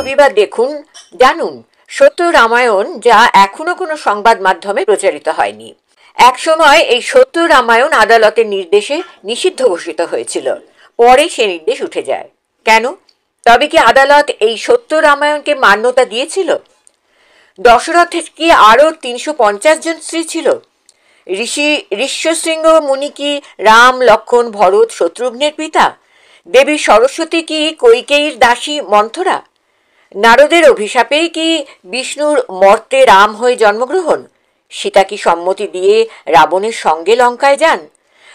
রবিবার দেখুন, জানুন সত্য রামায়ণ, যা এখনো কোনো সংবাদ মাধ্যমে প্রচারিত হয়নি। একসময় এই সত্য রামায়ণ আদালতের নির্দেশে নিষিদ্ধ ঘোষিত হয়েছিল, পরে সে নির্দেশ উঠে যায়। কেন? তবে কি আদালত এই সত্য রামায়ণকে মান্যতা দিয়েছিল? দশরথের কি আরও 350 জন স্ত্রী ছিল? ঋষ্যশৃঙ্গ মুনি কি রাম, লক্ষ্মণ, ভরত, শত্রুঘ্নের পিতা? দেবী সরস্বতী কি কৈকেয়ীর দাসী মন্থরা? নারদের অভিশাপেই কি বিষ্ণুর মর্তে রাম হয়ে জন্মগ্রহণ? সীতা কি সম্মতি দিয়ে রাবণের সঙ্গে লঙ্কায় যান?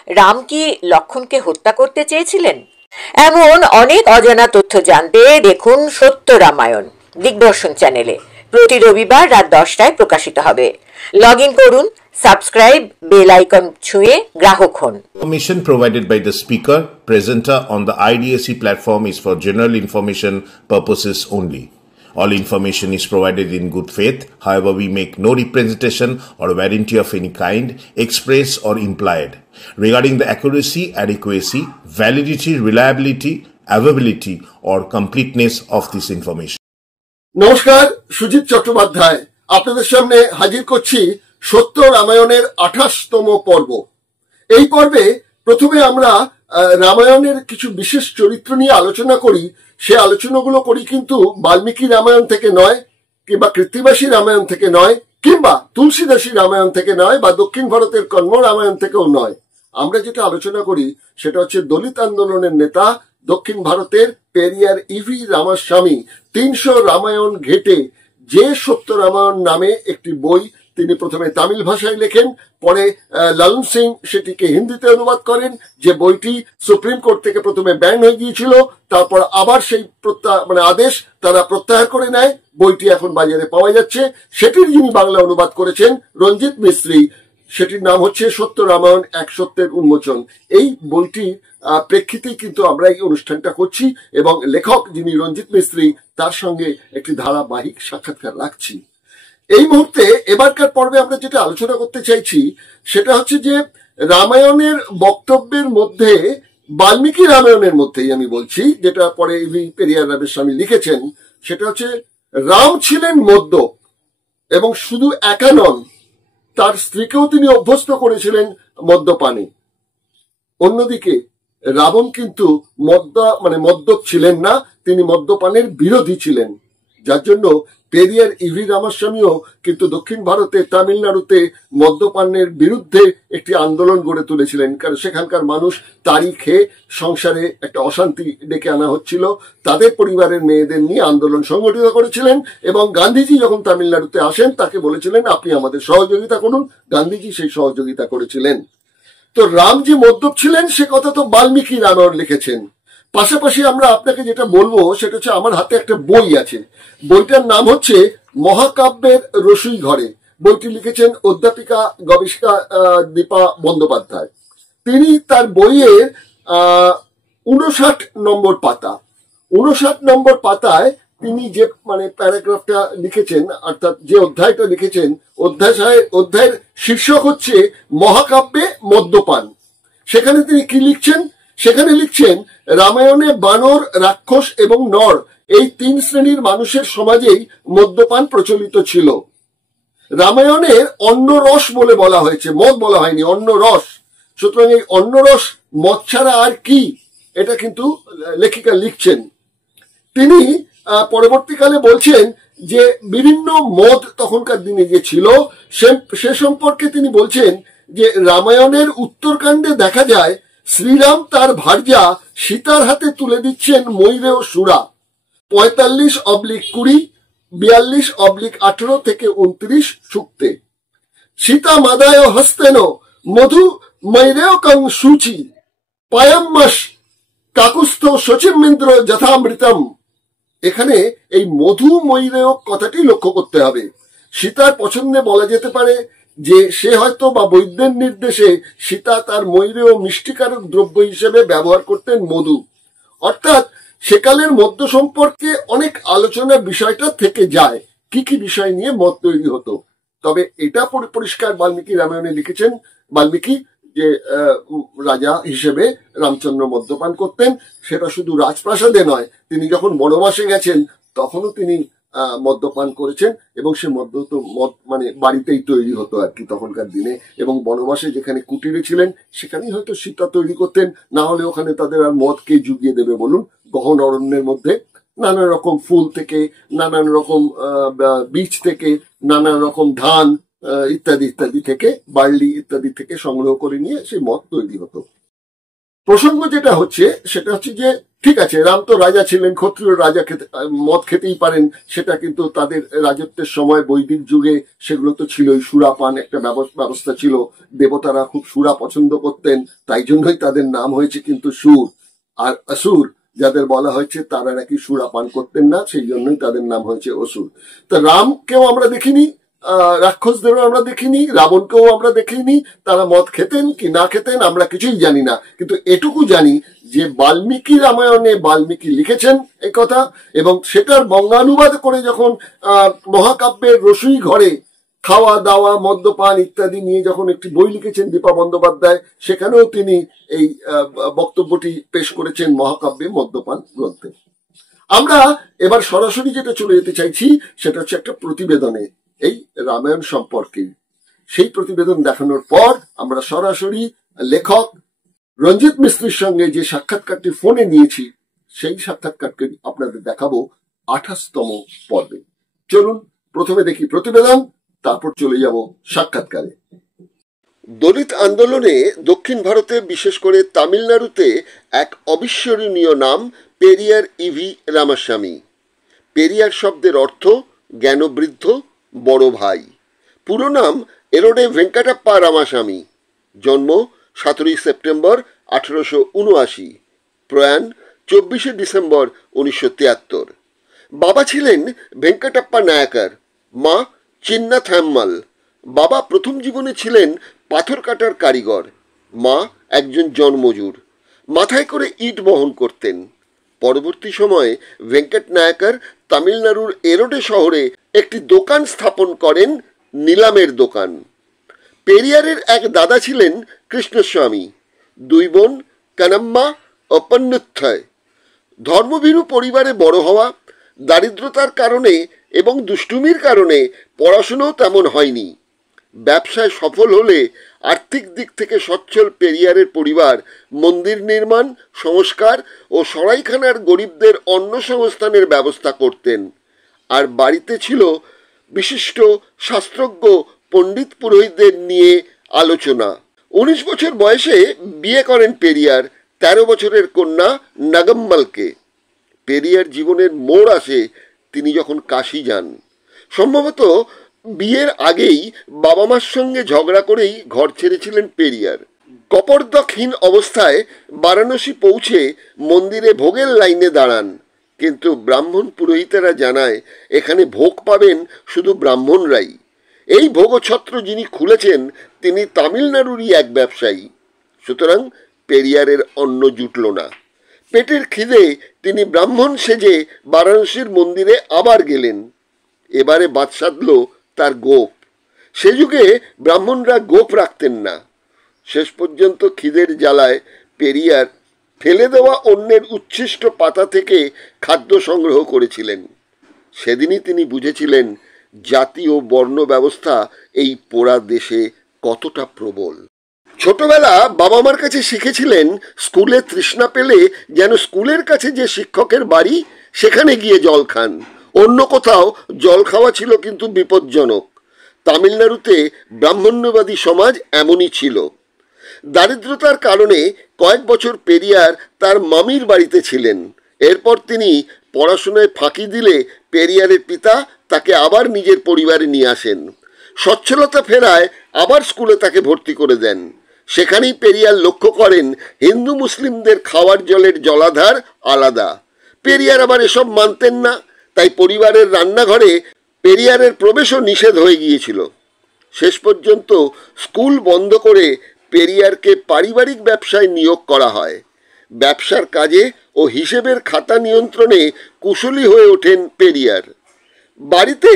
রাম কি লক্ষ্মণকে হত্যা করতে চেয়েছিলেন? এমন অনেক অজানা তথ্য জানতে দেখুন সত্য রামায়ণ দিগদর্শন চ্যানেলে। প্রতি রবিবার রাত 10টায় প্রকাশিত হবে। লগ ইন করুন, সাবস্ক্রাইব, বেল আইকন ছুঁয়ে গ্রাহক হন। Information provided by the speaker, presenter on the IDSC platform is for general information purposes only. All information is provided in good faith. However, we make no representation or warranty of any kind, express or implied, regarding the accuracy, adequacy, validity, reliability, availability, or completeness of this information. নমস্কার, সুজিত চট্টোপাধ্যায় আপনাদের সামনে হাজির করছি সত্য রামায়ণের 28তম পর্ব। এই পর্বে প্রথমে আমরা রামায়ণের কিছু বিশেষ চরিত্র নিয়ে আলোচনা করি। সে আলোচনাগুলো করি কিন্তু বাল্মীকি রামায়ণ থেকে নয়, কিংবা কৃত্তিবাসী রামায়ণ থেকে নয়, কিংবা তুলসীদাসী রামায়ণ থেকে নয়, বা দক্ষিণ ভারতের কর্ম রামায়ণ থেকেও নয়। আমরা যেটা আলোচনা করি সেটা হচ্ছে দলিত আন্দোলনের নেতা দক্ষিণ ভারতের পেরিয়ার ইভি রামাস্বামী 300 রামায়ণ ঘেটে যে সত্য রামায়ণ নামে একটি বই তিনি প্রথমে তামিল ভাষায় লেখেন, পরে লালন সিং সেটিকে হিন্দিতে অনুবাদ করেন। যে বইটি সুপ্রিম কোর্ট থেকে প্রথমে ব্যান হয়ে গিয়েছিল, তারপর আবার সেই আদেশ তারা প্রত্যাহার করে নেয়। বইটি এখন বাজারে পাওয়া যাচ্ছে। সেটির যিনি বাংলা অনুবাদ করেছেন রঞ্জিত মিস্ত্রি, সেটির নাম হচ্ছে সত্য রামায়ণ এক সত্যের উন্মোচন। এই বইটির প্রেক্ষিতেই কিন্তু আমরা এই অনুষ্ঠানটা করছি এবং লেখক যিনি রঞ্জিত মিস্ত্রি তার সঙ্গে একটি ধারাবাহিক সাক্ষাৎকার রাখছি। এই মুহূর্তে এবারকার পর্বে আমরা যেটা আলোচনা করতে চাইছি সেটা হচ্ছে যে রামায়ণের বক্তব্যের মধ্যে, বাল্মীকি রামায়ণের মধ্যেই আমি বলছি, যেটা পরে ইভি পেরিয়ার রামাস্বামী লিখেছেন, সেটা হচ্ছে রাম ছিলেন মদ্যপ এবং শুধু একা নন, তার স্ত্রীকেও তিনি অভ্যস্ত করেছিলেন মদ্যপানে। অন্যদিকে রাবণ কিন্তু মদ্যপ ছিলেন না, তিনি মদ্যপানের বিরোধী ছিলেন। যার জন্য পেরিয়ার ইভি রামাস্বামীও কিন্তু দক্ষিণ ভারতে তামিলনাড়ুতে মদ্যপানের বিরুদ্ধে একটি আন্দোলন গড়ে তুলেছিলেন, কারণ সেখানকার মানুষ তারি খেয়ে সংসারে একটা অশান্তি ডেকে আনা হচ্ছিল। তাদের পরিবারের মেয়েদের নিয়ে আন্দোলন সংগঠিত করেছিলেন এবং গান্ধীজি যখন তামিলনাড়ুতে আসেন তাকে বলেছিলেন আপনি আমাদের সহযোগিতা করুন। গান্ধীজি সেই সহযোগিতা করেছিলেন। তো রাম যে মদ্যপ ছিলেন সে কথা তো বাল্মীকি রামায়ণ লিখেছেন। পাশাপাশি আমরা আপনাকে যেটা বলবো সেটা হচ্ছে আমার হাতে একটা বই আছে। বইটার নাম হচ্ছে মহাকাব্যের রসুই ঘরে। বইটি লিখেছেন অধ্যাপিকা গবেষিকা দীপা বন্দ্যোপাধ্যায়। তিনি তার বইয়ের 59 নম্বর পাতা, 59 নম্বর পাতায় তিনি যে প্যারাগ্রাফটা লিখেছেন, অর্থাৎ যে অধ্যায়টা লিখেছেন, অধ্যায়ের শীর্ষক হচ্ছে মহাকাব্যে মদ্যপান। সেখানে তিনি কি লিখছেন? সেখানে লিখছেন রামায়ণে বানর, রাক্ষস এবং নর এই 3 শ্রেণীর মানুষের সমাজেই মদ্যপান প্রচলিত ছিল। রামায়ণের অন্ন রস বলে বলা হয়েছে, মদ বলা হয়নি, অন্ন রস। সুতরাং এই অন্ন রস মদ ছাড়া আর কি, এটা কিন্তু লেখিকা লিখছেন। তিনি পরবর্তীকালে বলছেন যে বিভিন্ন মদ তখনকার দিনে যে ছিল সে সম্পর্কে তিনি বলছেন যে রামায়ণের উত্তরকাণ্ডে দেখা যায় শ্রীরাম তার ভার্যা সীতার হাতে তুলে দিচ্ছেন ময়ূরেয় সুরা। 45/20, 42/18 থেকে 29 সূক্তে। সীতা মাদায় হস্তেন মধু ময়ূরেয় কং সূচি পায়াম্মাস কাকুস্থ শচিমেন্দ্র যথামৃতম। এখানে এই মধু ময়ূরেয় কথাটি লক্ষ্য করতে হবে। সীতার পছন্দে বলা যেতে পারে যে সে হয়তো বা বৈদ্যের নির্দেশে সীতা তার ময়ূরেয় মিষ্টিকারক দ্রব্য হিসেবে ব্যবহার করতেন মধু। অর্থাৎ সেকালের মদ্য সম্পর্কে অনেক আলোচনার বিষয়টা থেকে যায়, কি কি বিষয় নিয়ে মদ তৈরি হতো। তবে এটা পরিষ্কার বাল্মীকি রামায়ণে লিখেছেন বাল্মীকি যে রাজা হিসেবে রামচন্দ্র মদ্যপান করতেন। সেটা শুধু রাজপ্রাসাদে নয়, তিনি যখন বনবাসে গেছেন তখনও তিনি মদ্যপান করেছেন, এবং সে মদ মানে বাড়িতেই তৈরি হতো আর কি তখনকার দিনে, এবং বনবাসে যেখানে কুটিরে ছিলেন সেখানেই হয়তো সীতা তৈরি করতেন, না হলে ওখানে তাদের আর মদকে জুগিয়ে দেবে বলুন। গহন অরণ্যের মধ্যে নানান রকম ফুল থেকে, নানান রকম বীজ থেকে, নানান রকম ধান ইত্যাদি ইত্যাদি থেকে, বার্লি ইত্যাদি থেকে সংগ্রহ করে নিয়ে সেই মদ তৈরি হতো। প্রসঙ্গ যেটা হচ্ছে সেটা হচ্ছে যে ঠিক আছে, রাম তো রাজা ছিলেন, ক্ষত্রিয় রাজা মদ খেতেই পারেন, সেটা কিন্তু তাদের রাজত্বের সময় বৈদিক যুগে সেগুলো তো ছিলই। সুরাপান একটা ব্যবস্থা ছিল, দেবতারা খুব সুরা পছন্দ করতেন, তাই জন্যই তাদের নাম হয়েছে কিন্তু সুর। আর অসুর যাদের বলা হয়েছে তারা নাকি সুরাপান করতেন না, সেই জন্যই তাদের নাম হয়েছে অসুর। তা রামকেও আমরা দেখিনি, রাক্ষসদেরও আমরা দেখিনি, রাবণকেও আমরা দেখিনি, তারা মদ খেতেন কি না খেতেন আমরা কিছুই জানি না। কিন্তু এটুকু জানি যে বাল্মীকি রামায়ণে বাল্মীকি লিখেছেন এই কথা, এবং সেটার বঙ্গানুবাদ করে যখন মহাকাব্যের রসুই ঘরে খাওয়া দাওয়া মদ্যপান ইত্যাদি নিয়ে যখন একটি বই লিখেছেন দীপা বন্দ্যোপাধ্যায়, সেখানেও তিনি এই বক্তব্যটি পেশ করেছেন মহাকাব্যে মদ্যপান গ্রন্থে। আমরা এবার সরাসরি যেটা চলে যেতে চাইছি সেটা হচ্ছে একটা প্রতিবেদনে এই রামায়ণ সম্পর্কে। সেই প্রতিবেদন দেখানোর পর আমরা সরাসরি লেখক রঞ্জিত মিস্ত্রির সঙ্গে যে সাক্ষাৎকারটি ফোনে নিয়েছি সেই সাক্ষাৎকারটি আপনাদের দেখাবো 28তম পর্বে। চলুন প্রথমে দেখি প্রতিবেদন, তারপর চলে যাব সাক্ষাৎকারে। দলিত আন্দোলনে দক্ষিণ ভারতে, বিশেষ করে তামিলনাড়ুতে এক অবিস্মরণীয় নাম পেরিয়ার ইভি রামাস্বামী। পেরিয়ার শব্দের অর্থ জ্ঞানবৃদ্ধ বড় ভাই। পুরো নাম এরোডে ভেঙ্কটাপ্পা রামাস্বামী। জন্ম 17 সেপ্টেম্বর 1879, প্রয়াণ 24 ডিসেম্বর 1973। বাবা ছিলেন ভেঙ্কটাপ্পা নায়াকার, মা চিন্না থাম্মাল। বাবা প্রথম জীবনে ছিলেন পাথর কাটার কারিগর, মা একজন জনমজুর, মাথায় করে ইট বহন করতেন। পরবর্তী সময়ে ভেঙ্কট নায়াকার তামিলনাড়ুর এরোডে শহরে একটি দোকান স্থাপন করেন, নিলামের দোকান। পেরিয়ারের এক দাদা ছিলেন কৃষ্ণস্বামী, দুই বোন কানাম্মা ও পন্নুথয়। ধর্মভীরু পরিবারে বড় হওয়া, দারিদ্রতার কারণে এবং দুষ্টুমির কারণে পড়াশুনোও তেমন হয়নি। ব্যবসায় সফল হলে আর্থিক দিক থেকে সচ্ছল পেরিয়ারের পরিবার মন্দির নির্মাণ, সংস্কার ও সরাইখানার গরিবদের অন্ন সংস্থানের ব্যবস্থা করতেন। আর বাড়িতে ছিল বিশিষ্ট শাস্ত্রজ্ঞ পণ্ডিত পুরোহিতদের নিয়ে আলোচনা। 19 বছর বয়সে বিয়ে করেন পেরিয়ার 13 বছরের কন্যা নাগম্মালকে। পেরিয়ার জীবনের মোড় আসে তিনি যখন কাশী যান। সম্ভবত বিয়ের আগেই বাবা মার সঙ্গে ঝগড়া করেই ঘর ছেড়েছিলেন পেরিয়ার। কপর্দকহীন অবস্থায় বারাণসী পৌঁছে মন্দিরে ভোগের লাইনে দাঁড়ান, কিন্তু ব্রাহ্মণ পুরোহিতেরা জানায় এখানে ভোগ পাবেন শুধু ব্রাহ্মণরাই। এই ভোগছত্র যিনি খুলেছেন তিনি তামিলনাড়ুরই এক ব্যবসায়ী। সুতরাং পেরিয়ারের অন্ন জুটল না। পেটের খিদে তিনি ব্রাহ্মণ সেজে বারাণসীর মন্দিরে আবার গেলেন। এবারে বাদ সাধল তার গোপ। সে যুগে ব্রাহ্মণরা গোপ রাখতেন না। শেষ পর্যন্ত খিদের জ্বালায় পেরিয়ার ফেলে দেওয়া অন্যের উচ্ছিষ্ট পাতা থেকে খাদ্য সংগ্রহ করেছিলেন। সেদিনই তিনি বুঝেছিলেন জাতি ও বর্ণ ব্যবস্থা এই পোড়া দেশে কতটা প্রবল। ছোটবেলা বাবা মার কাছে শিখেছিলেন স্কুলে তৃষ্ণা পেলে যেন স্কুলের কাছে যে শিক্ষকের বাড়ি সেখানে গিয়ে জল খান। অন্য কোথাও জল খাওয়া ছিল কিন্তু বিপজ্জনক। তামিলনাড়ুতে ব্রাহ্মণ্যবাদী সমাজ এমনই ছিল। দারিদ্রতার কারণে কয়েক বছর পেরিয়ার তার মামির বাড়িতে ছিলেন। এরপর তিনি পড়াশোনায় ফাঁকি দিলে পেরিয়ারের পিতা তাকে আবার নিজের পরিবারে নিয়ে আসেন। সচ্ছলতা ফেরায় আবার স্কুলে তাকে ভর্তি করে দেন। সেখানেই পেরিয়ার লক্ষ্য করেন হিন্দু মুসলিমদের খাওয়ার জলের জলাধার আলাদা। পেরিয়ার আবার এসব মানতেন না, তাই পরিবারের রান্নাঘরে পেরিয়ারের প্রবেশও নিষেধ হয়ে গিয়েছিল। শেষ পর্যন্ত স্কুল বন্ধ করে পেরিয়ারকে পারিবারিক ব্যবসায় নিয়োগ করা হয়। ব্যবসার কাজে ও হিসেবের খাতা নিয়ন্ত্রণে কুশলী হয়ে ওঠেন পেরিয়ার। বাড়িতে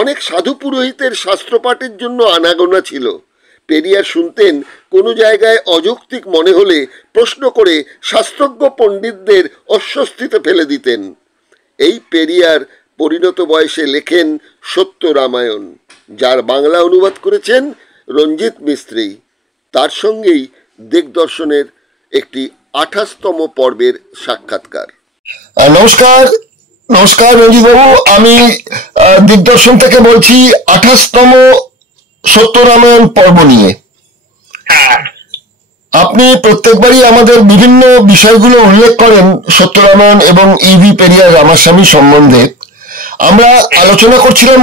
অনেক সাধু পুরোহিতের শাস্ত্রপাঠের জন্য আনাগোনা ছিল। পেরিয়ার শুনতেন কোনো জায়গায় অযৌক্তিক মনে হলে প্রশ্ন করে শাস্ত্রজ্ঞ পণ্ডিতদের অস্বস্তিতে ফেলে দিতেন। এই পেরিয়ার পরিণত বয়সে লেখেন সত্য রামায়ণ, যার বাংলা অনুবাদ করেছেন রঞ্জিত মিস্ত্রি। তার সঙ্গেই দিগদর্শনের একটি 28তম পর্বের সাক্ষাৎকার। নমস্কার নমস্কার রঞ্জিত বাবু, আমি দিগদর্শন থেকে বলছি 28তম সত্য রামায়ণ পর্ব নিয়ে। আপনি প্রত্যেকবারই আমাদের বিভিন্ন বিষয়গুলো উল্লেখ করেন সত্য রামায়ণ এবং ইভি পেরিয়ার রামাস্বামী সম্বন্ধে। আমরা আলোচনা করছিলাম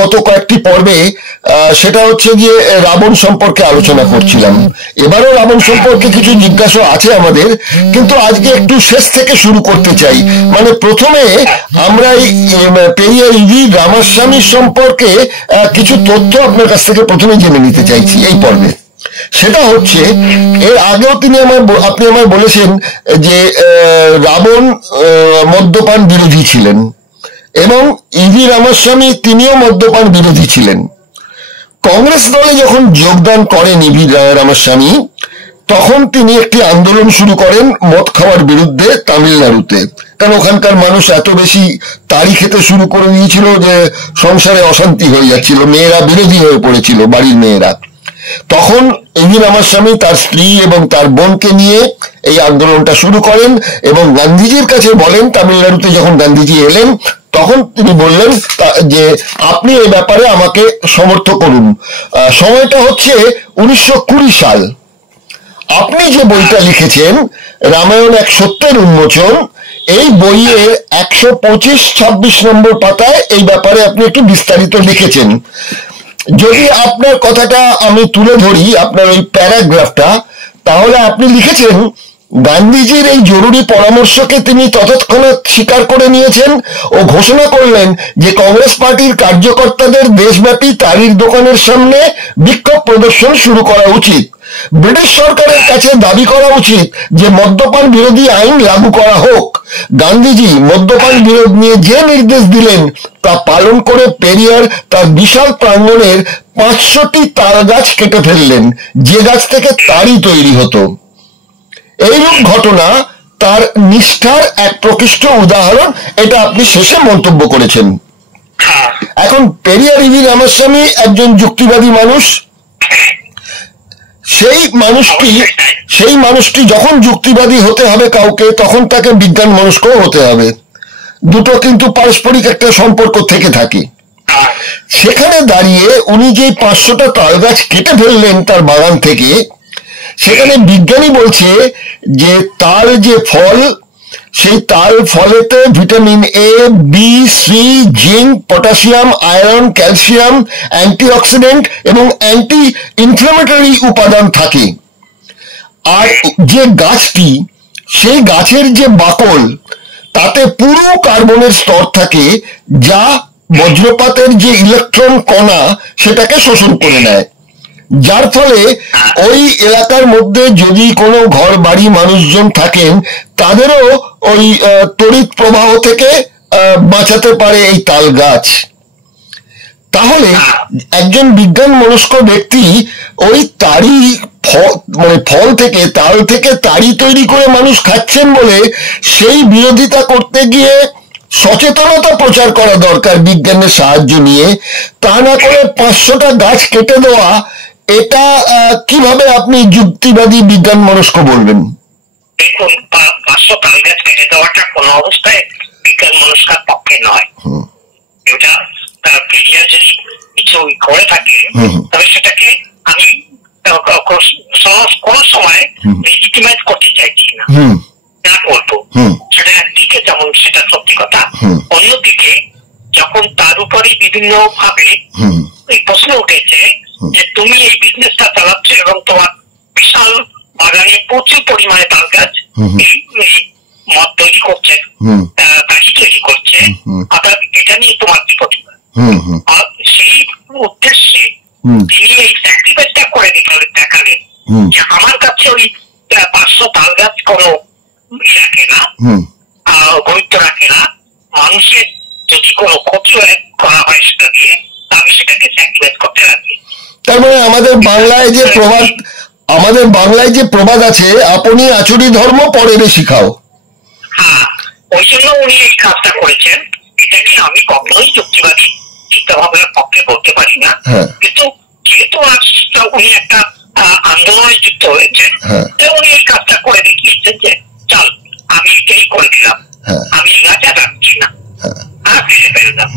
গত কয়েকটি পর্বে, সেটা হচ্ছে গিয়ে রাবণ সম্পর্কে আলোচনা করছিলাম। এবারও রাবণ সম্পর্কে কিছু জিজ্ঞাসা আছে আমাদের, কিন্তু আজকে একটু শেষ থেকে শুরু করতে চাই। মানে প্রথমে আমরা পেরিয়ার ইভি রামাস্বামী সম্পর্কে কিছু তথ্য আপনার কাছ থেকে প্রথমে জেনে নিতে চাইছি এই পর্বে। সেটা হচ্ছে, এর আগেও আপনি আমায় বলেছেন যে রাবণ মদ্যপান বিরোধী ছিলেন এবং ইভি রামাস্বামী তিনিও মদ্যপান বিরোধী ছিলেন। কংগ্রেস দলে যখন যোগদান করেন ইভি রামাস্বামী, তখন তিনি একটি আন্দোলন শুরু করেন মদ খাওয়ার বিরুদ্ধে তামিলনাড়ুতে। কারণ ওখানকার মানুষ এত বেশি তাড়ি খেতে শুরু করে দিয়েছিল যে সংসারে অশান্তি হয়ে যাচ্ছিল, মেয়েরা বিরোধী হয়ে পড়েছিল, বাড়ির মেয়েরা। তখন ইভি রামাস্বামী তার স্ত্রী এবং তার বোনকে নিয়ে এই আন্দোলনটা শুরু করেন এবং গান্ধীজির কাছে বলেন। তামিলনাড়ুতে যখন গান্ধীজি এলেন, তখন তিনি বললেন যে আপনি এই ব্যাপারে আমাকে সমর্থ করুন। সময়টা হচ্ছে 1920 সাল। আপনি যে বইটা লিখেছেন রামায়ণ এক সত্যের উন্মোচন, এই বইয়ে 125-26 নম্বর পাতায় এই ব্যাপারে আপনি একটু বিস্তারিত লিখেছেন। যদি আপনার কথাটা আমি তুলে ধরি, আপনার ওই প্যারাগ্রাফটা, তাহলে আপনি লিখেছেন গান্ধীজির এই জরুরি পরামর্শকে তিনি তৎক্ষণাৎ স্বীকার করে নিয়েছেন ও ঘোষণা করলেন যে কংগ্রেস পার্টির কার্যকর্তাদের দেশব্যাপী তারির দোকানের সামনে বিক্ষোভ প্রদর্শন শুরু করা উচিত। ব্রিটিশ সরকারের কাছে দাবি করা উচিত যে মদ্যপান বিরোধী আইন লাগু করা হোক। গান্ধীজি মদ্যপান বিরোধ নিয়ে যে নির্দেশ দিলেন তা পালন করে পেরিয়ার তার বিশাল প্রাঙ্গণের 500টি তাল গাছ কেটে ফেললেন, যে গাছ থেকে তাড়ি তৈরি হতো। এইরূপ ঘটনা তার নিষ্ঠার এক প্রকৃষ্ট উদাহরণ, এটা আপনি শেষে মন্তব্য করেছেন। এখন পেরিয়ার ইভি রামাস্বামী একজন যুক্তিবাদী মানুষ। সেই মানুষটি যখন যুক্তিবাদী হতে হবে কাউকে, তখন তাকে বিজ্ঞান মনস্ক হতে হবে। দুটো কিন্তু পারস্পরিক একটা সম্পর্ক থেকে থাকে। সেখানে দাঁড়িয়ে উনি যে 500টা তাল গাছ কেটে ফেললেন তার বাগান থেকে, সেখানে বিজ্ঞানী বলছে যে তাল যে ফল, সেই তাল ফলেতে vitamin A, B, C, zinc, potassium, iron, calcium, antioxidant এবং অ্যান্টি ইনফ্লামেটরি উপাদান থাকে। আর যে গাছটি, সেই গাছের যে বাকল, তাতে পুরো কার্বনের স্তর থাকে, যা বজ্রপাতের যে ইলেকট্রন কণা সেটাকে শোষণ করে নেয়। যার ফলে ওই এলাকার মধ্যে যদি কোনো ঘর বাড়ি মানুষজন থাকেন, তাদেরও ওই তড়িৎ প্রবাহ থেকে বাঁচাতে পারে এই তাল গাছ। তাহলে একজন বিজ্ঞান মনস্ক ব্যক্তি ওই তাড়ি ফল থেকে, তাল থেকে তাড়ি তৈরি করে মানুষ খাচ্ছেন বলে সেই বিরোধিতা করতে গিয়ে সচেতনতা প্রচার করা দরকার বিজ্ঞানের সাহায্য নিয়ে। তা না করে 500টা গাছ কেটে দেওয়া, এটা কিভাবে আপনি যুক্তিবাদী বিজ্ঞান মনস্ক বলবেন? দেখুন, 500 তাল গাছ কেটে দেওয়াটা কোন অবস্থায় বিজ্ঞান মনস্কার পক্ষে নয়। এটা তার পেরিয়ার যদি কিছু করে থাকে, তবে সেটাকে আমি কোন সময় লেজিটিমাইজ করতে চাইছি না, না করবো। সেটা একদিকে যেমন সেটা সত্যি কথা, অন্যদিকে যখন তার উপরে বিভিন্ন ভাবে এই প্রশ্ন উঠেছে যে তুমি এই বিজনেসটা চালাচ্ছ এবং তোমার বিশাল বাগানে প্রচুর পরিমাণে তাল গাছ মদ তৈরি করছে, গাড়ি তৈরি করছে, অর্থাৎ এটা নিয়ে তোমার কি প্রতিভা। আর সেই উদ্দেশ্যে তিনি এই স্যাক্রিফাইসটা করে দেখালেন যে আমার কাছে ওই 500 তাল গাছ কোনো রাখে না, গুরুত্ব রাখে না। মানুষের যদি কোনো ক্ষতি করা হয় সেটা দিয়ে, আমি সেটাকে স্যাক্রিফাইস করতে রাখি। তার মানে আমাদের বাংলায় যে প্রবাদ আছে, আপনি আচরি ধর্ম পরেরে শিখাও। হ্যাঁ, ওই জন্য উনি এই কাজটা করেছেন। এটাকে আমি কখনোই যুক্তিবাদী চিন্তা ভাবনার পক্ষে বলতে পারি না, কিন্তু যেহেতু উনি একটা আন্দোলনে যুক্ত হয়েছেন, উনি এই কাজটা করে দেখিয়েছেন যে চল আমি এটাই করে দিলাম, আমি গাছা রাখছি না, আর ফিরে ফেললাম।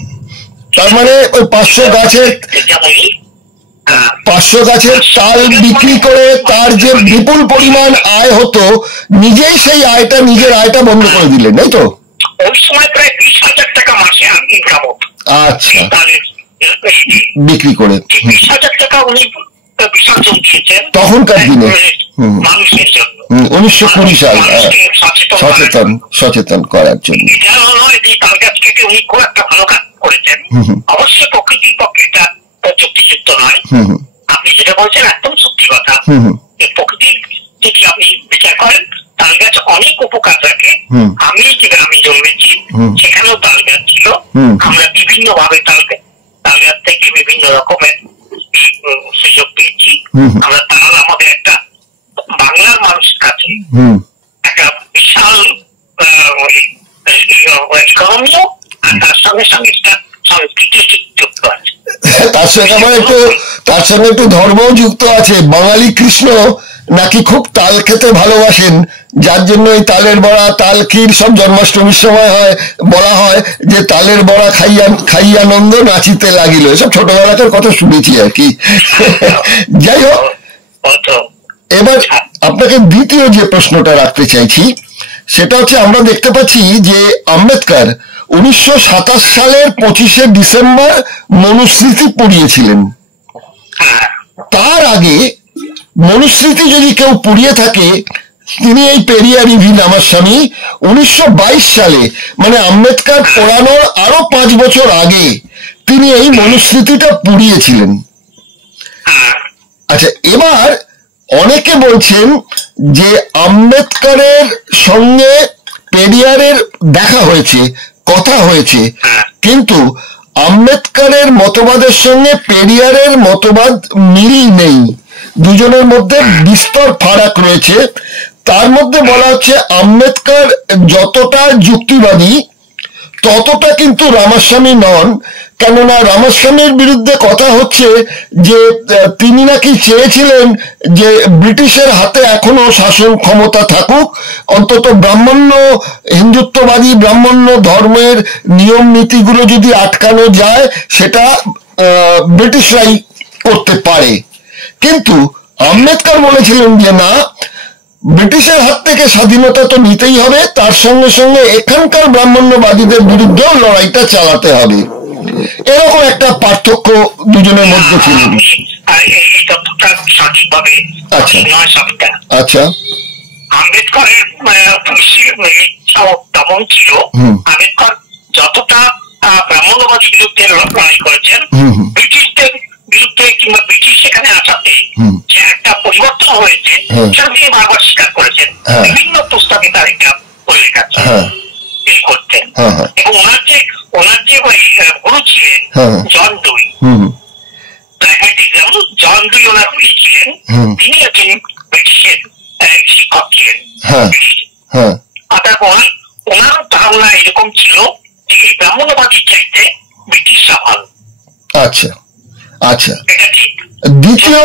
তার মানে ওই 500 গাছের চাল বিক্রি করে তার যে বিপুল পরিমাণ আয় হতো, নিজেই সেই আয়টা, নিজের আয়টা বন্ধ করে দিলেন, তাই তো? ওই সময় প্রায় 20,000 টাকা মাসে ইনকাম হতো। আচ্ছা, বিক্রি করে 20,000 টাকা উনি বিসর্জন দিয়েছেন তখনকার দিনে মানুষের জন্য, 1920 সাল, সচেতন করার জন্য। এটা নয় যে তার কাছ থেকে উনি খুব একটা ভালো কাজ করেছেন, অবশ্যই প্রকৃতির পক্ষে এটা যুক্তিযুক্ত নয়। আপনি যেটা বলছেন একদম সত্যি কথা, প্রকৃতির যদি আপনি বিচার করেন তাল গাছ অনেক উপকার রাখে। আমি যে গ্রামে জন্মেছি সেখানেও তাল গাছ ছিল, আমরা বিভিন্ন ভাবে তাল গাছ থেকে বিভিন্ন রকমের সুযোগ পেয়েছি। আমরা তাল আমাদের একটা বাংলার মানুষের কাছে একটা বিশাল ইকোনমিও, আর তার সঙ্গে সঙ্গে একটা সংস্কৃতি যুক্ত আছে, তার সঙ্গে একটু ধর্মও যুক্ত আছে। বাঙালি কৃষ্ণ নাকি খুব তাল খেতে ভালোবাসেন, যার জন্য এই তালের বড়া, তাল ক্ষীর সব জন্মাষ্টমীর সময় হয়, বলা হয় যে তালের বড়া খাইয়া নন্দ নাচিতে লাগিল। এসব ছোটবেলাকার কথা শুনেছি আর কি। যাই হোক, এবার আপনাকে দ্বিতীয় যে প্রশ্নটা রাখতে চাইছি সেটা হচ্ছে, আমরা দেখতে পাচ্ছি যে আম্বেদকর 1927 সালের 25শে ডিসেম্বর মনুস্মৃতি পড়িয়েছিলেন। তার আগে মনুস্মৃতি যদি কেউ পড়িয়ে থাকে, তিনি এই পেরিয়ার ইভি রামাস্বামী 1922 সালে, মানে আম্বেদকর পড়ানোর আরো 5 বছর আগে তিনি এই মনুস্মৃতিটা পড়িয়েছিলেন। আচ্ছা, এবার অনেকে বলছেন যে আম্বেদকরের সঙ্গে পেরিয়ারের দেখা হয়েছে, কথা হয়েছে, কিন্তু আম্বেদকরের মতবাদের সঙ্গে পেরিয়ারের মতবাদ মিল নেই, দুজনের মধ্যে বিস্তর ফারাক রয়েছে। তার মধ্যে বলা হচ্ছে আম্বেদকর যতটা যুক্তিবাদী ততটা কিন্তু রামাস্বামী নন, কেননা রামাস্বামীর বিরুদ্ধে কথা হচ্ছে যে তিনি নাকি চেয়েছিলেন যে ব্রিটিশের হাতে এখনো শাসন ক্ষমতা থাকুক, অন্তত ব্রাহ্মণ্য, হিন্দুত্ববাদী ব্রাহ্মণ্য ধর্মের নিয়ম নীতিগুলো যদি আটকানো যায় সেটা ব্রিটিশরাই করতে পারে। কিন্তু আম্বেদকর বলেছিলেন যে না, ব্রিটিশের হাত থেকে স্বাধীনতা তো নিতেই হবে, তার সঙ্গে সঙ্গে এখানকার ব্রাহ্মণ্যবাদীদের বিরুদ্ধেও লড়াইটা চালাতে হবে। এরকম একটা পার্থক্য দুজনের মধ্যে ছিল। আচ্ছা, আম্বেদকরের তেমন ছিল, আম্বেদকর যতটা ব্রাহ্মণ্যবাদী বিরুদ্ধে লড়াই করেছেন, ব্রিটিশদের বিরুদ্ধে কিংবা ব্রিটিশ সেখানে আসাতে যে একটা পরিবর্তন হয়েছে সেটা তিনি বারবার স্বীকার করেছেন, বিভিন্ন পুস্তকে তার একটা উল্লেখ আছে তিনি করতেন। এবং ওনার যে গুরু ছিলেন জন ডুই, জন ডুই ওনার গুরু ছিলেন, তিনি একজন ব্রিটিশের শিক্ষক ছিলেন। অর্থাৎ ওনার ধারণা এরকম ছিল যে এই ব্রাহ্মণ্যবাদীর চাইতে ব্রিটিশরা ভালো। আচ্ছা আচ্ছা, দ্বিতীয়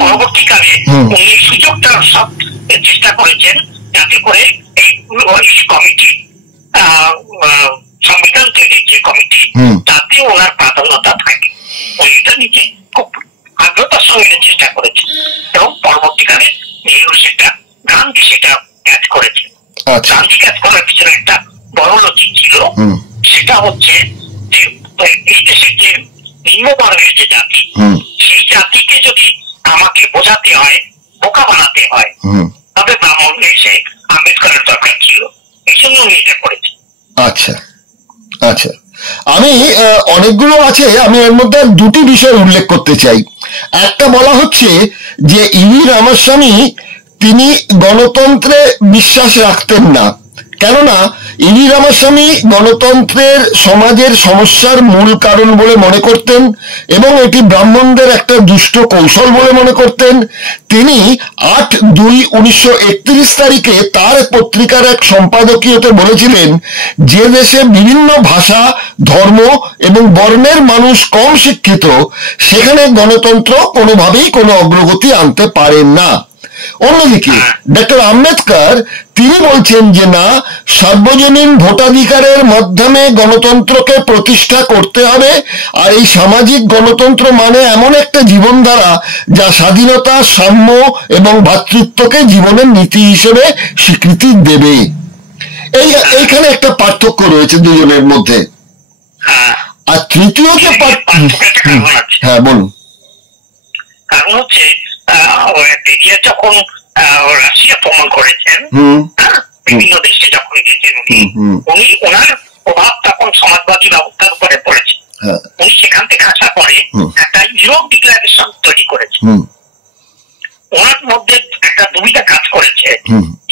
পরবর্তীকালে উনি সুযোগটা সব চেষ্টা করেছেন যাতে করে এই কমিটি, সংবিধান তৈরির যে কমিটি, তাতে ওনার প্রাধান্যতা থাকে। উনি এটা নিজে খুব আগ্রহতার সঙ্গে চেষ্টা করেছেন এবং পরবর্তীকালে নেহেরু সেটা, গান্ধী সেটা ক্যাচ করেছেন। গান্ধী ক্যাচ করার পিছনে একটা বড় লজিক ছিল, সেটা হচ্ছে যে এই দেশের যে নিম্নবর্গের যে জাতি, সেই জাতিকে যদি আমাকে বোঝাতে হয়, বোকা বানাতে হয়, তবে ব্রাহ্মণ এসে আম্বেদকরের দরকার ছিল, এই জন্য উনি এটা করেছেন। আচ্ছা আচ্ছা, আমি অনেকগুলো আছে, আমি এর মধ্যে দুটি বিষয় উল্লেখ করতে চাই। একটা বলা হচ্ছে যে ইভি রামাস্বামী তিনি গণতন্ত্রে বিশ্বাস রাখতেন না, কেননা ইভি রামাস্বামী গণতন্ত্রের সমাজের সমস্যার মূল কারণ বলে মনে করতেন এবং এটি ব্রাহ্মণদের একটা দুষ্ট কৌশল বলে মনে করতেন। তিনি 8/2/1931 তারিখে তার পত্রিকার এক সম্পাদকীয়তে বলেছিলেন, যে দেশে বিভিন্ন ভাষা, ধর্ম এবং বর্ণের মানুষ কম শিক্ষিত, সেখানে গণতন্ত্র কোনোভাবেই কোনো অগ্রগতি আনতে পারেন না। অন্যদিকে ডক্টর আম্বেদকর তিনি বলছেন যে না, সার্বজনীন ভোটাধিকারের মাধ্যমে গণতন্ত্রকে প্রতিষ্ঠা করতে হবে, আর এই সামাজিক গণতন্ত্র মানে এমন একটা জীবনধারা যা স্বাধীনতা, সাম্য এবং ভ্রাতৃত্বকে জীবনের নীতি হিসেবে স্বীকৃতি দেবে। এইখানে একটা পার্থক্য রয়েছে দুজনের মধ্যে। আর তৃতীয় যে হ্যাঁ বলুন। কারণ হচ্ছে পেরিয়ার যখন রাশিয়া ভ্রমণ করেছেন, বিভিন্ন দেশে যখন গেছেন উনি ওনার প্রভাব তখন সমাজবাদী ব্যবস্থার উপরে পড়েছে। উনি সেখান থেকে আসার পরে একটা ইউরোপ ডিক্লারেশন তৈরি করেছে। ওনার মধ্যে একটা দুবিধা কাজ করেছে,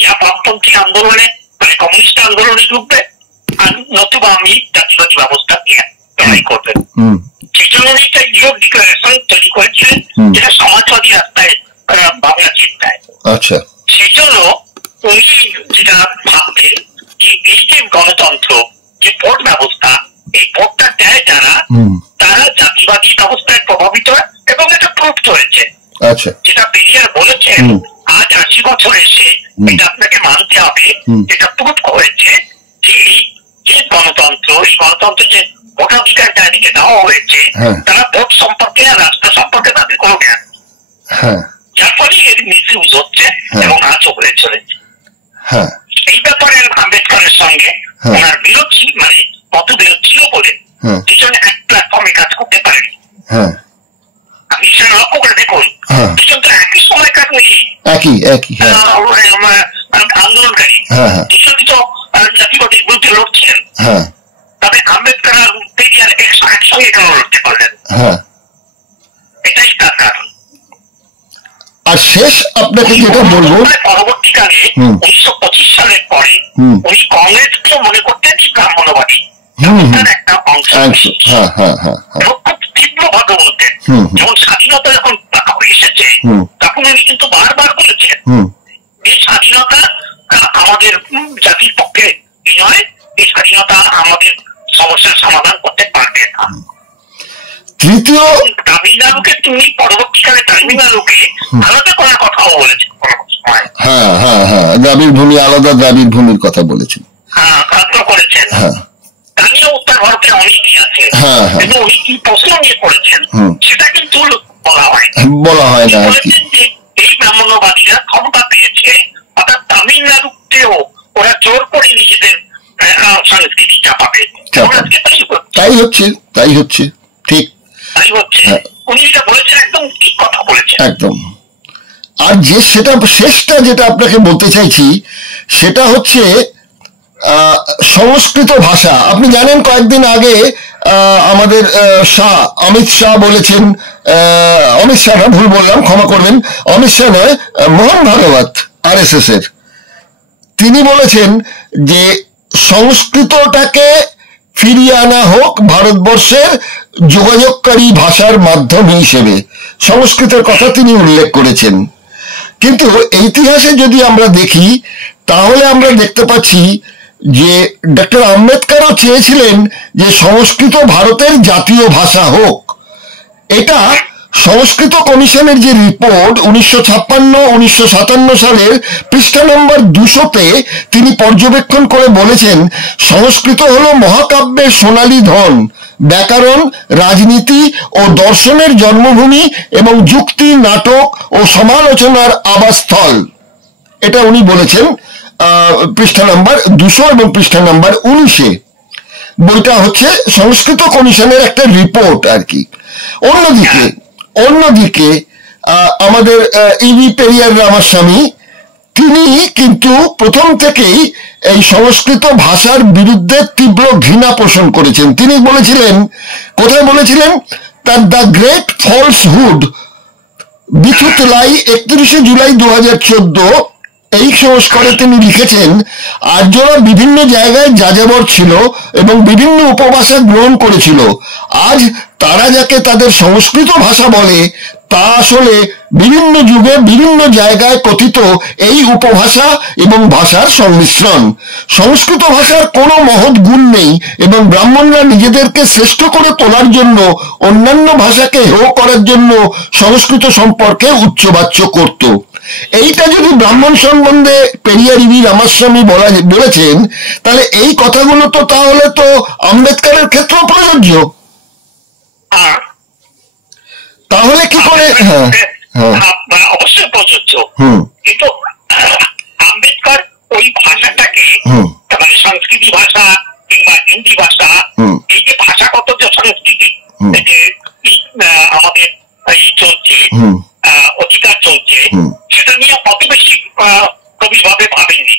ইয়া বামপন্থী আন্দোলনে মানে কমিউনিস্ট আন্দোলনে ঢুকবে, আর নতুবা আমি জাতিবাদী ব্যবস্থা নিয়ে লড়াই করবেন। সেই জন্য একটা ইউরোপ ডিক্লারেশন তৈরি করেছিলেন, যেটা সমাজবাদী রাস্তায় ভাবনা চিন্তায়। আচ্ছা, সেই জন্য উনি যেটা ভাবতেন যে এই যে গণতন্ত্র, যে ভোট ব্যবস্থা, এই ভোটটা দেয় যারা, তারা জাতিবাদী ব্যবস্থায় প্রভাবিত হয় এবং এটা প্রুফ হয়েছে। আচ্ছা, যেটা পেরিয়ার বলেছেন আজ 80 বছর এসে এটা আপনাকে মানতে হবে, যেটা প্রুফ হয়েছে যে এই যে গণতন্ত্র, এই গণতন্ত্র যে ভোটাধিকার যাদেরকে দেওয়া হয়েছে, তারা ভোট সম্পর্কে আর রাস্তা সম্পর্কে তাদের কোনো জ্ঞান, যার ফলে এর মিসইউজ হচ্ছে এবং আজও হয়ে চলেছে। এই ব্যাপারে আম্বেদকরের সঙ্গে ওনার বিরোধী মানে মতবিরোধ ছিল বলে দুজনে এক প্ল্যাটফর্মে কাজ করতে পারেনি। আপনি সেটা লক্ষ্য করে দেখুন, দুজন তো একই সময়কার একই আন্দোলনকারী, দুজনই তো জাতিবাদীর বিরুদ্ধে লড়ছেন। তবে আম্বেদকর আর পেরিয়ার একসঙ্গে কেন লড়তে পারলেন? এটাই তার কারণ। আর শেষ আপনাকে যেটা বলবো, পরবর্তীকালে 1925 সালের পরে উনি কংগ্রেসকে মনে করতেন ব্রাহ্মণবাদী একটা অংশ, খুব তীব্র ভাবে বলতেন। যখন স্বাধীনতা যখন এসেছে তখন উনি কিন্তু বারবার বলেছেন এই স্বাধীনতা আমাদের জাতির পক্ষে নয়, এই স্বাধীনতা আমাদের সমস্যার সমাধান করতে পারবে না। তৃতীয় তামিলনাড়ুকে তুমি পরবর্তীকালে তামিলনাড়ুকে আলাদা করার কথাও বলেছেন, দ্রাবিড় ভূমি আলাদা, দ্রাবিড় ভূমির কথা বলেছেন, করেছেন। তামিল উত্তর ভারতে অনেকই আছে, কিন্তু উনি কি প্রশ্ন নিয়ে করেছেন সেটা কিন্তু বলা হয় না। বলেছেন যে এই ব্রাহ্মণ্যবাদীরা ক্ষমতা পেয়েছে, অর্থাৎ তামিলনাড়ুতেও ওরা জোর করে নিজেদের সংস্কৃতি চাপাবে। তাই হচ্ছে ঠিক তাই হচ্ছে, উনি যেটা বলেছেন একদম ঠিক কথা বলেছেন, একদম। আর যে সেটা শেষটা যেটা আপনাকে বলতে চাইছি সেটা হচ্ছে সংস্কৃত ভাষা। আপনি জানেন কয়েকদিন আগে আমাদের অমিত শাহ বলেছেন, অমিত শাহ না, ভুল বললাম, ক্ষমা করবেন, অমিত শাহ নয়, মোহন ভাগবত RSS এর, তিনি বলেছেন যে সংস্কৃতটাকে ফিরিয়ে আনা হোক ভারতবর্ষের যোগাযোগকারী ভাষার মাধ্যম হিসেবে। সংস্কৃতের কথা তিনি উল্লেখ করেছেন, কিন্তু ইতিহাসে যদি আমরা দেখি তাহলে আমরা দেখতে পাচ্ছি যে ডক্টর আম্বেদকরও চেয়েছিলেন যে সংস্কৃত ভারতের জাতীয় ভাষা হোক। এটা সংস্কৃত কমিশনের যে রিপোর্ট 1956-1957 সালের পৃষ্ঠা নম্বর 200-তে তিনি পর্যবেক্ষণ করে বলেছেন, সংস্কৃত হলো মহাকাব্যের সোনালী ধন, ব্যাকরণ, রাজনীতি ও দর্শনের জন্মভূমি এবং যুক্তি, নাটক ও সমালোচনার আবাসস্থল। এটা উনি বলেছেন পৃষ্ঠা নাম্বার 200 এবং পৃষ্ঠা নাম্বার 19-এ। বইটা হচ্ছে সংস্কৃত কমিশনের একটা রিপোর্ট আর কি। অন্যদিকে আমাদের ইভি পেরিয়ার রামাস্বামী তিনি কিন্তু প্রথম থেকেই এই সংস্কৃত ভাষার বিরুদ্ধে তীব্র ঘৃণা পোষণ করেছেন। তিনি বলেছিলেন, কোথায় বলেছিলেন, তার দ্য গ্রেট ফলসহুড বিথুত লাই 31 জুলাই 2014 এই সংস্কারে তিনি লিখেছেন, আর্যরা বিভিন্ন জায়গায় যাযাবর ছিল এবং বিভিন্ন উপভাষা গ্রহণ করেছিল। আজ তারা যাকে তাদের সংস্কৃত ভাষা বলে তা আসলে বিভিন্ন যুগে বিভিন্ন জায়গায় কথিত এই উপভাষা এবং ভাষার সংমিশ্রণ। সংস্কৃত ভাষার কোনো মহৎ গুণ নেই এবং ব্রাহ্মণরা নিজেদেরকে শ্রেষ্ঠ করে তোলার জন্য অন্যান্য ভাষাকে হেয় করার জন্য সংস্কৃত সম্পর্কে উচ্চবাচ্য করত। এইটা যদি ব্রাহ্মণ সম্বন্ধে পেরিয়ার ইভি রামাস্বামী বলেছেন, তাহলে এই কথাগুলো তো তাহলে তো আম্বেদকরের ক্ষেত্রেও প্রযোজ্য। তাহলে কি করে? অবশ্যই প্রযোজ্য, কিন্তু আম্বেদকর ওই ভাষাটাকে মানে সংস্কৃতি ভাষা কিংবা হিন্দি ভাষা, এই যে ভাষাগত যে সংস্কৃতি যে আমাদের চলছে, অধিকার চলছে, সেটা নিয়ে অত বেশি গভীরভাবে ভাবেননি।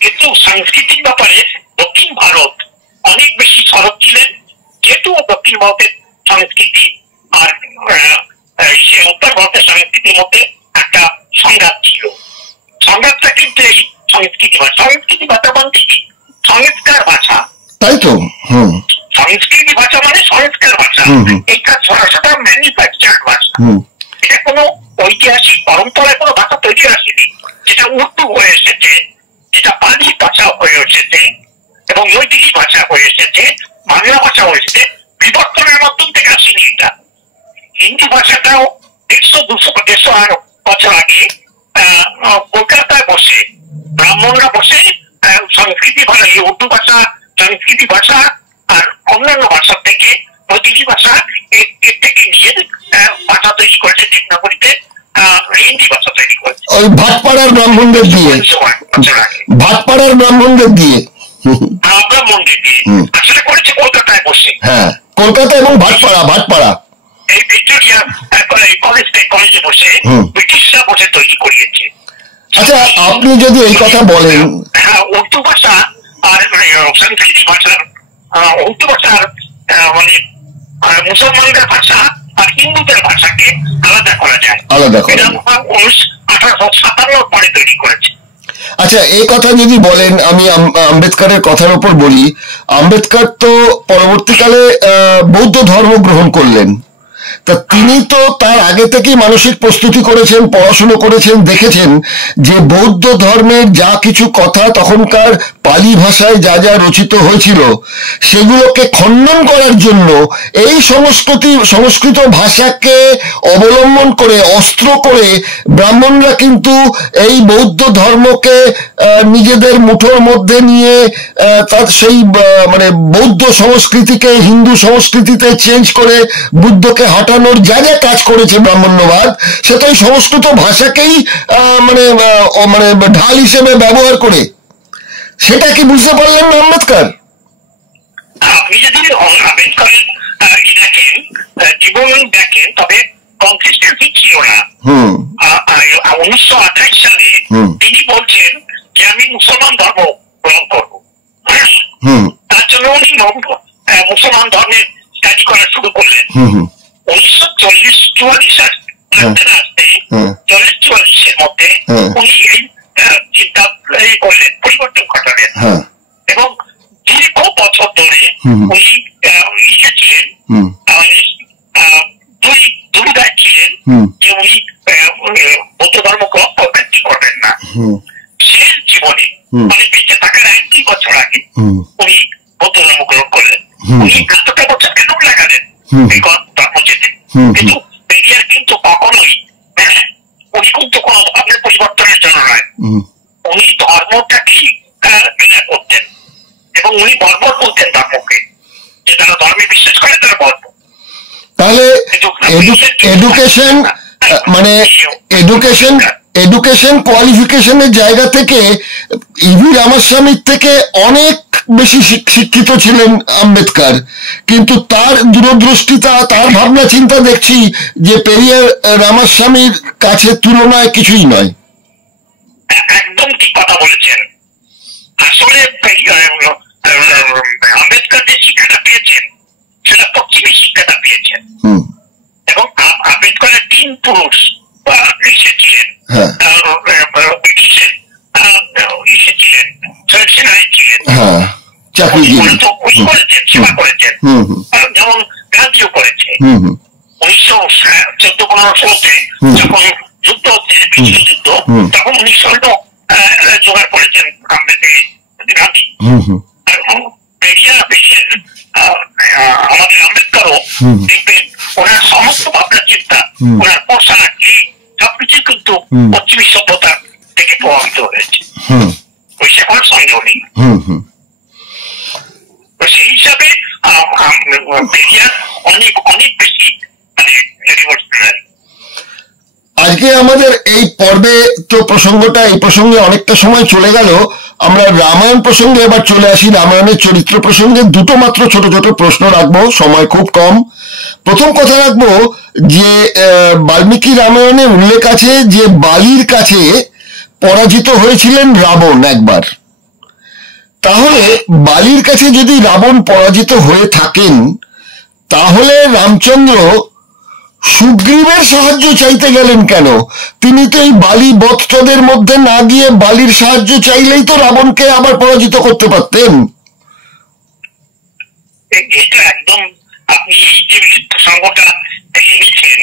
কিন্তু সাংস্কৃতিক ব্যাপারে দক্ষিণ ভারত অনেক বেশি সরব ছিলেন, যেহেতু দক্ষিণ ভারতের সংস্কৃতি আর সে উত্তর ভারতের সংস্কৃতির মধ্যে একটা সংঘাত ছিল। সংঘাতটা কিন্তু এই সংস্কৃতি ভাষা বলতে কি সংস্কার ভাষা, তাই তো? সংস্কৃতি ভাষা মানে সংস্কার ভাষা, এটা সরাসরি ম্যানুফ্যাকচার্ড ভাষা। এটা কোনো ঐতিহাসিক পরম্পরায় কোনো ভাষা তৈরি আসেনি, যেটা উর্দু হয়ে এসেছে, যেটা পালি ভাষা হয়ে এসেছে এবং নৈতিক ভাষা হয়ে এসেছে, বাংলা ভাষা হয়ে এসেছে, বিবর্তনের মাধ্যম থেকে আসেনি। এটা হিন্দি ভাষাটাও 150-200 বছর আগে কলকাতায় বসে ব্রাহ্মণরা বসে সংস্কৃতি ভাষা, উর্দু ভাষা, সংস্কৃতি ভাষা আর অন্যান্য ভাষা থেকে নৈতিক ভাষা এর থেকে নিয়ে ভাষা তৈরি করেছে, দেবনাগরীতে হিন্দি ভাষা তৈরি করেছে ওই ভাটপাড়ার ব্রাহ্মণদের দিয়ে, ভাটপাড়ার ব্রাহ্মণদের দিয়ে ব্রাহ্মণদের দিয়ে আসলে করেছে কলকাতায় বসে। হ্যাঁ, কলকাতা এবং ভাটপাড়া এই ভিক্টোরিয়া কলেজে বসে ব্রিটিশরা বসে তৈরি করিয়েছে। আচ্ছা, আপনি যদি এই কথা বলেন, হ্যাঁ, উর্দু ভাষা আর সংস্কৃতি ভাষার, উর্দু ভাষার মানে মুসলমানদের ভাষা আর হিন্দুদের ভাষাকে আলাদা করা যায়, আলাদা করা 1857 পরে তৈরি করেছে। আচ্ছা, এই কথা যদি বলেন, আমি আম্বেদকরের কথার উপর বলি, আম্বেদকর তো পরবর্তীকালে বৌদ্ধ ধর্ম গ্রহণ করলেন। তা তিনি তো তার আগে থেকেই মানসিক প্রস্তুতি করেছেন, পড়াশুনো করেছেন, দেখেছেন যে বৌদ্ধ ধর্মের যা কিছু কথা তখনকার পালি ভাষায় যা যা রচিত হয়েছিল সেগুলোকে খণ্ডন করার জন্য এই সংস্কৃত ভাষাকে অবলম্বন করে, অস্ত্র করে ব্রাহ্মণরা কিন্তু এই বৌদ্ধ ধর্মকে নিজেদের মুঠোর মধ্যে নিয়ে তার সেই মানে বৌদ্ধ সংস্কৃতিকে হিন্দু সংস্কৃতিতে চেঞ্জ করে বুদ্ধকে হাঁটানোর যা যা কাজ করেছে ব্রাহ্মণ্যবাদ, সে তো এই সংস্কৃত ভাষাকেই মানে মানে ঢাল হিসেবে ব্যবহার করে। সেটা কি বুঝতে পারলেন না আম্বেদকর? আপনি যদি আম্বেদকরের দেখেন, জীবন দেখেন, তবে কনসিস্টেন্সি ছিল না। 1928 সালে তিনি বলছেন যে আমি মুসলমান ধর্ম গ্রহণ করবো, তার জন্য উনি মুসলমান ধর্মের স্টাডি করা শুরু করলেন। 1944 আসতে আসতে 44-44 মধ্যে উনি এই চিন্তা করলেন, পরিবর্তন ঘটালেন এবং দীর্ঘ বছর ধরে উনি লিখেছিলেন, দুবিধায় ছিলেন যে উনি বৌদ্ধ ধর্ম গ্রহণ করবেন না। শেষ জীবনে মানে বেঁচে থাকার 1 বছর আগে উনি বৌদ্ধ ধর্ম গ্রহণ করলেন। উনি এতটা বছর কেন লাগালেন এই ধর্ম যেতে? কিন্তু পেরিয়ার কিন্তু কখনোই উনি কিন্তু কোনো ধর্মের পরিবর্তনের জন্য নয়, উনি ধর্মটাকেই ঘৃণা করতেন এবং উনি বর্বর বলতেন ধর্মকে, যে তারা ধর্মে বিশ্বাস করে তারা বর্বর। তাহলে এডুকেশন মানে এডুকেশন কোয়ালিফিকেশনের জায়গা থেকে ইভি রামাস্বামীর থেকে অনেক বেশি শিক্ষিত ছিলেন আম্বেদকর, কিন্তু তার দূরদৃষ্টিতা, তার ভাবনা চিন্তা দেখছি যে পেরিয়ার রামাস্বামীর কাছে তুলনায় কিছুই নয়। একদম ঠিক কথা বলেছেন। আসলে আম্বেদকর যে শিক্ষাটা পেয়েছেন সেটা পশ্চিমী শিক্ষাটা পেয়েছেন এবং আম্বেদকরের 3 পুরুষ এসেছিলেন ব্রিটিশের চাকরিজীবী করেছেন, সেবা করেছেন, যেমন গান্ধীও করেছে। 1914-15-16-তে যখন যুদ্ধ হচ্ছে, বিশ্বযুদ্ধ, তখন উনি সৈন্য জোগাড় করেছেন গান্ধী। আমাদের আম্বেদকরও দেখবেন ওনার সমস্ত ভাবনা চিন্তা, ওনার পোশাক, সবকিছু কিন্তু পশ্চিমী সভ্যতা থেকে প্রভাবিত হয়েছে, ওই সে কোনো সন্দেহ নেই। সেই হিসাবে পেরিয়ার অনেক অনেক বেশি রিভলিউশনারি। আজকে আমাদের এই পর্বে তো প্রসঙ্গটা, এই প্রসঙ্গে অনেকটা সময় চলে গেল। আমরা রামায়ণ প্রসঙ্গে এবার চলে আসি। রামায়ণের চরিত্র প্রসঙ্গে দুটো মাত্র ছোট ছোট প্রশ্ন রাখবো, সময় খুব কম। প্রথম কথা রাখবো যে বাল্মীকি রামায়ণে উল্লেখ আছে যে বালির কাছে পরাজিত হয়েছিলেন রাবণ একবার। তাহলে বালির কাছে যদি রাবণ পরাজিত হয়ে থাকেন, তাহলে রামচন্দ্র সুগ্রীবের সাহায্য চাইতে গেলেন কেন? তিনি তো এই বালি বৎসদের মধ্যে না গিয়ে বালির সাহায্য চাইলেই তো রাবণকে আবার পরাজিত করতে পারতেন। এটা একদম, আপনি এই যে প্রসঙ্গটা এনেছেন,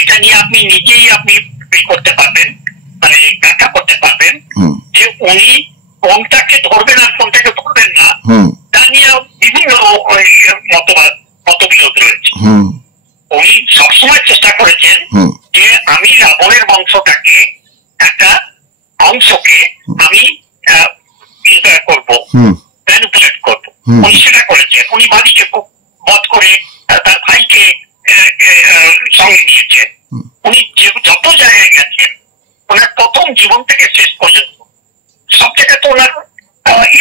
এটা নিয়ে আপনি নিজেই আপনি করতে পারবেন, মানে ব্যাখ্যা করতে পারবেন যে উনি কোনটাকে ধরবেন আর কোনটাকে ধরবেন না, তা নিয়ে বিভিন্ন মতবিরোধ রয়েছে। উনি সবসময় চেষ্টা করেছেন যে আমি রাবণের বংশটাকে, একটা অংশকে আমি করবো, ম্যানিপুলেট করবো। উনি সেটা করেছেন। উনি বালিকে বধ করে তার ভাইকে সঙ্গে নিয়েছেন। উনি যত জায়গায় গেছেন, ওনার প্রথম জীবন থেকে শেষ পর্যন্ত সব জায়গায় তো ওনার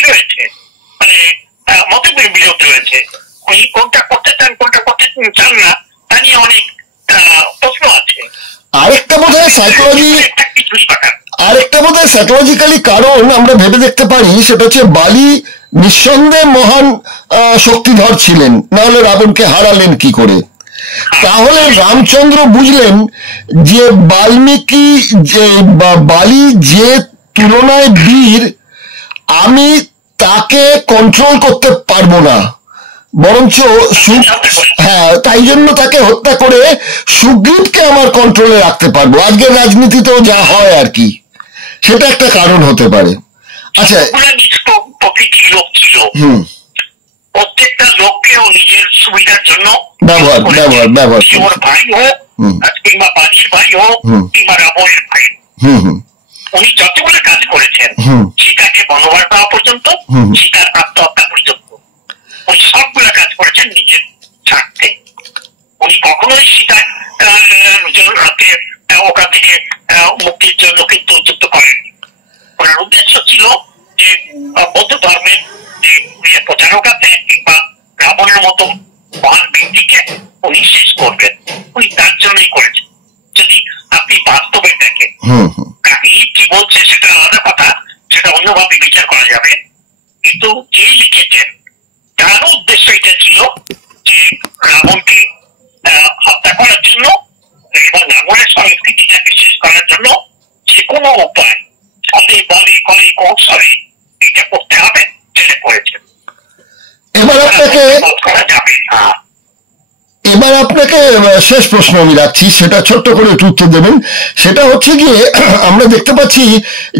রয়েছে, মানে মতবিরোধ রয়েছে। উনি কোনটা করতে চান, কোনটা করতে চান না, তা নিয়ে অনেক প্রশ্ন আছে। আরেকটা বোধহয় সাইকোলজিক্যালি কারণ আমরা ভেবে দেখতে পারি, সেটা হচ্ছে বালি নিঃসন্দেহে মহান শক্তিধর ছিলেন, না হলে রাবণকে হারালেন কি করে? তাহলে রামচন্দ্র বুঝলেন যে বাল্মীকি যে বালি যে তুলনায় বীর, আমি তাকে কন্ট্রোল করতে পারবো না, বরঞ্চ হ্যাঁ, তাই জন্য তাকে হত্যা করে সুগ্রীবকে আমার কন্ট্রোলে রাখতে পারবো। আজকের রাজনীতিতেও যা হয় আর কি, সেটা একটা কারণ হতে পারে। আচ্ছা, প্রকৃতির লোক ছিল, প্রত্যেকটা লোককেও নিজের সুবিধার জন্য ব্যবহার ভাই হোক কিংবা বাড়ির ভাই হোক কিংবা রাবণের ভাই, উনি যতগুলো কাজ করেছেন, সীতাকে বনবাস দেওয়া পর্যন্ত, সীতার আত্মহত্যা পর্যন্ত, উনি সবগুলো কাজ করেছেন নিজের স্বার্থে। উনি কখনোই সীতার ওখান থেকে মুক্তির জন্য কিন্তু উদ্যুক্ত করেননি। ওনার উদ্দেশ্য ছিল যে বৌদ্ধ ধর্মের যে প্রচারক আছে কিংবা রাবণের মতো মহান ব্যক্তিকে উনি শেষ করবেন, উনি তার জন্যই করেছেন। যদি আপনি বাস্তবে দেখেন, কি বলছে সেটা আলাদা কথা, সেটা অন্যভাবে বিচার করা যাবে, কিন্তু যে লিখেছেন তার উদ্দেশ্য এটা ছিল যে রাবণকে হত্যা করার জন্য এবং রাবণের সংস্কৃতিটাকে শেষ করার জন্য যে কোনো উপায়, ছলে বলে কলে কৌশলে এটা করতে হবে, সেটা করেছেন। এবার আপনাকে শেষ প্রশ্ন আমি রাখছি, সেটা ছোট্ট করে একটু উত্তর দেবেন। সেটা হচ্ছে গিয়ে, আমরা দেখতে পাচ্ছি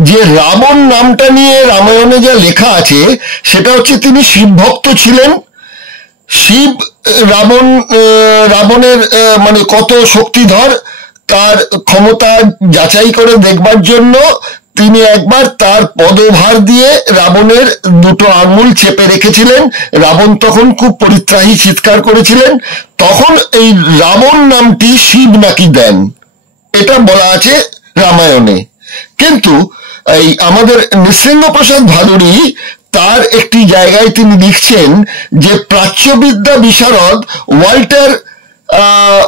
যে রাবণ নামটা নিয়ে রামায়ণে যা লেখা আছে, সেটা হচ্ছে তিনি শিব ভক্ত ছিলেন। শিব রাবণের মানে কত শক্তিধর তার ক্ষমতা যাচাই করে দেখবার জন্য তিনি একবার তার পদভার দিয়ে রাবণের দুটো আঙুল চেপে রেখেছিলেন। রাবণ তখন খুব পরিত্রাহী চিৎকার করেছিলেন। তখন এই রাবণ নামটি শিব নাকি দেন, এটা বলা আছে রামায়ণে। কিন্তু এই আমাদের নৃসিংহপ্রসাদ ভাদুড়ী তার একটি জায়গায় তিনি লিখছেন যে প্রাচ্যবিদ্যা বিশারদ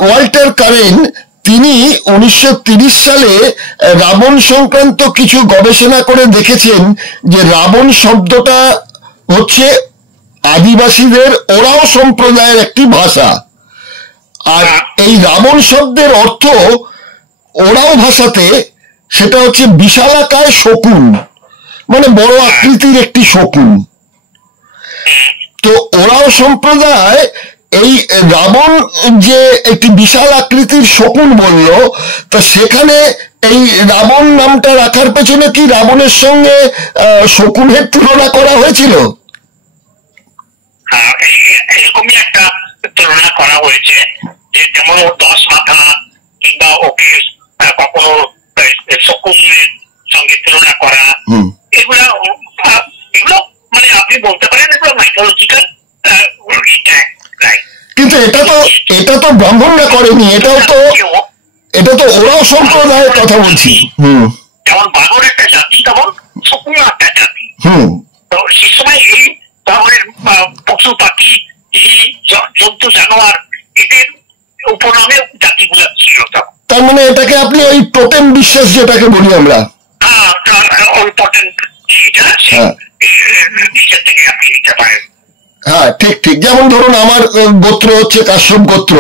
ওয়াল্টার কারেন তিনি 1930 সালে রাবণ সংক্রান্ত কিছু গবেষণা করে দেখেছেন যে রাবণ শব্দটা হচ্ছে আদিবাসীদের ওরাও সম্প্রদায়ের একটি ভাষা, আর এই রাবণ শব্দের অর্থ ওরাও ভাষাতে সেটা হচ্ছে বিশালাকায় শকুন, মানে বড় আকৃতির একটি শকুন। তো ওরাও সম্প্রদায় এই রাবণ যে একটি বিশাল আকৃতির শকুন বলল, তা সেখানে এই রাবণ নামটা রাখার পেছনে কি রাবণের সঙ্গে শকুনের তুলনা করা হয়েছিল? এরকমই একটা তুলনা করা হয়েছে, যে যেমন 10 মাথা কিংবা ওকে কখনো শকুনের সঙ্গে তুলনা করা, এগুলো মানে আপনি বলতে পারেন এগুলো মাইথোলজিক্যাল। কিন্তু এটা তো ব্রাহ্মণরা করেনি, এটা তো ওরাও সম্প্রদায়ের কথা বলছি। যেমন বানর একটা জাতি, তেমন শকুন একটা জাতি। তো সেই সময় এই ধরনের পশু পাখি, জন্তু জানোয়ার, এদের উপনামে জাতিগুলো ছিল। তার মানে এটাকে আপনি ওই টোটেম বিশ্বাস যেটাকে বলি আমরা, থেকে আপনি নিতে পারেন। হ্যাঁ, ঠিক ঠিক। যেমন ধরুন আমার গোত্র হচ্ছে কাশ্যপ গোত্র,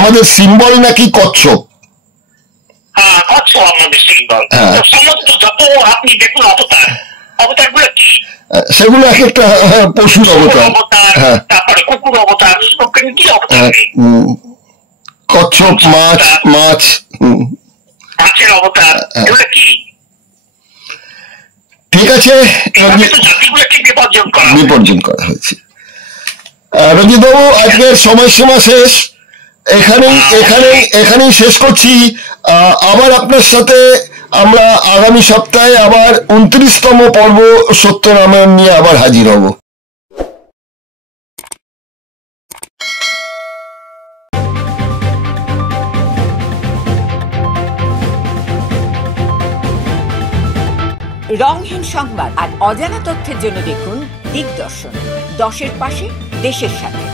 আমাদের সিম্বল নাকি কচ্ছপ। আমাদের সিম্বল। সমস্ত যত আপনি দেখুন অবতার গুলো কি, সেগুলো এক একটা পশুর অবতার। তারপরে কুকুর অবতার, কি অবতার, কচ্ছপ, মাছ, মাছের অবতার, এগুলো কি? ঠিক আছে, বিপর্জন করা হয়েছে। রঞ্জিত বাবু, আজকের সময়সীমা শেষ, এখানেই শেষ করছি। আবার আপনার সাথে আমরা আগামী সপ্তাহে আবার 29তম পর্ব সত্য রামায়ণ নিয়ে আবার হাজির হব। রংহীন সংবাদ আর অজানা তথ্যের জন্য দেখুন দিগদর্শন, 10-এর পাশে, দেশের সাথে।